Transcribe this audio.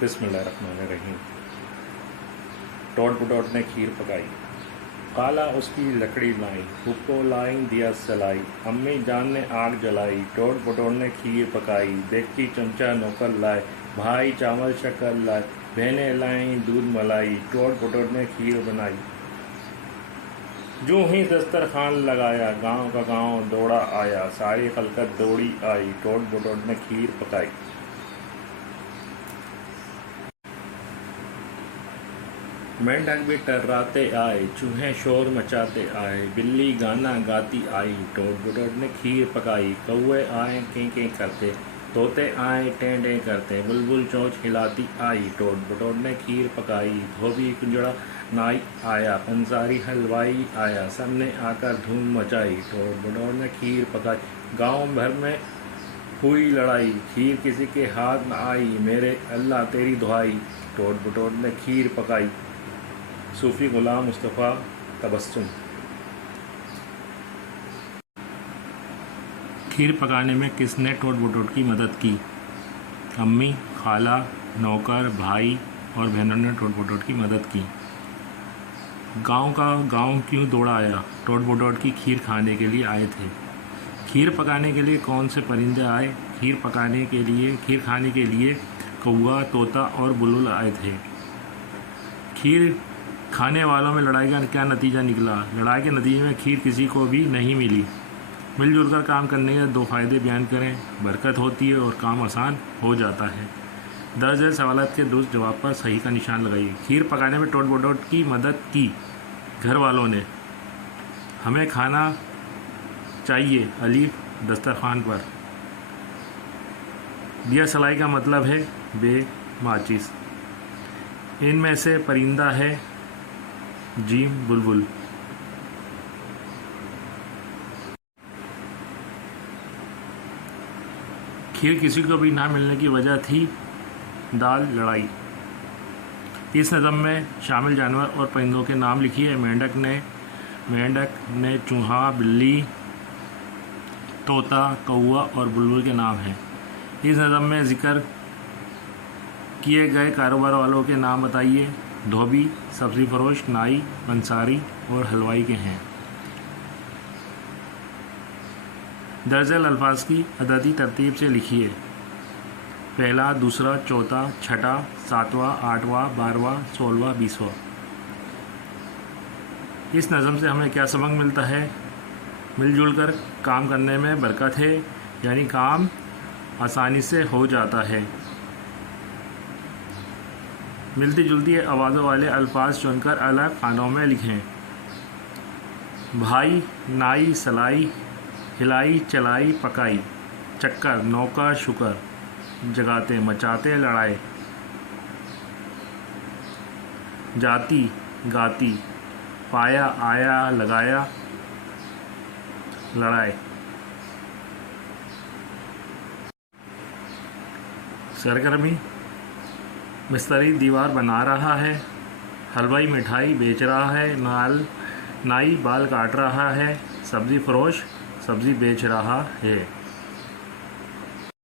बिस्मिल्लाहिर्रहमानिर्रहीम। टोट पटोट ने खीर पकाई, काला उसकी लकड़ी लाई, फूको लाई दिया सलाई, अम्मी जान ने आग जलाई, टोट पटोट ने खीर पकाई, देखती चमचा नौकर लाए, भाई चावल शक्कर लाए, बहनें लाई दूध मलाई, टोट पटोट ने खीर बनाई। यूं ही दस्तरखान लगाया, गांव का गांव दौड़ा आया, सारी खलकत दौड़ी आई, टोट पटोट ने खीर पकाई। मेंढक भी टर्राते आए, चूहे शोर मचाते आए, बिल्ली गाना गाती आई, टोट पटोट ने खीर पकाई। कौवे आए कें कें करते, तोते आए टें टें करते, बुलबुल चोंच हिलाती आई, टोट पटोट ने खीर पकाई। धोबी कुंजड़ा नाई आया, पंसारी हलवाई आया, सबने आकर धूम मचाई, टोट पटोट ने खीर पकाई। गांव भर में हुई लड़ाई, खीर किसी के हाथ न आई, मेरे अल्लाह तेरी दुआई, टोट पटोट ने खीर पकाई। सूफी गुलाम मुस्तफ़ा तबस्सुम। खीर पकाने में किसने टोट पटोट की मदद की? अम्मी, खाला, नौकर, भाई और बहनों ने टोट पटोट की मदद की। गांव का गांव क्यों दौड़ा आया? टोट पटोट की खीर खाने के लिए आए थे। खीर पकाने के लिए कौन से परिंदे आए? खीर खाने के लिए कौवा, तोता और बुलबुल आए थे। खीर खाने वालों में लड़ाई का क्या नतीजा निकला? लड़ाई के नतीजे में खीर किसी को भी नहीं मिली। मिलजुल कर काम करने के 2 फ़ायदे बयान करें। बरकत होती है और काम आसान हो जाता है। दर्ज सवालात के दुरुस्त जवाब पर सही का निशान लगाइए। खीर पकाने में टोट पटोट की मदद की घर वालों ने। हमें खाना चाहिए अलीफ दस्तरखान पर। दिया सलाई का मतलब है माचिस। इनमें से परिंदा है जीम बुलबुल। खीर किसी को भी ना मिलने की वजह थी दाल लड़ाई। इस नज़म में शामिल जानवर और परिंदों के नाम लिखिए। मेंढक ने चूहा, बिल्ली, तोता, कौवा और बुलबुल के नाम हैं। इस नज़म में जिक्र किए गए कारोबार वालों के नाम बताइए। धोबी, सब्ज़ी फरोश, नाई, पंसारी और हलवाई के हैं। दर्जल अल्फाज की अददी तरतीब से लिखिए। पहला, दूसरा, चौथा, छठा, 7वां, 8वां, 12वां, 16वां, 20वां। इस नज़म से हमें क्या सबक मिलता है? मिलजुल कर काम करने में बरकत है, यानी काम आसानी से हो जाता है। मिलती जुलती आवाज़ों वाले अल्फाज चुनकर अलग खानों में लिखें। भाई, नाई, सलाई, हिलाई, चलाई, पकाई, चक्कर, नौकर, शुकर, जगाते, मचाते, लड़ाए, जाती, गाती, पाया, आया, लगाया, लड़ाए। सरगर्मी, मिस्त्री दीवार बना रहा है, हलवाई मिठाई बेच रहा है, नाई बाल काट रहा है, सब्ज़ी फरोश सब्ज़ी बेच रहा है।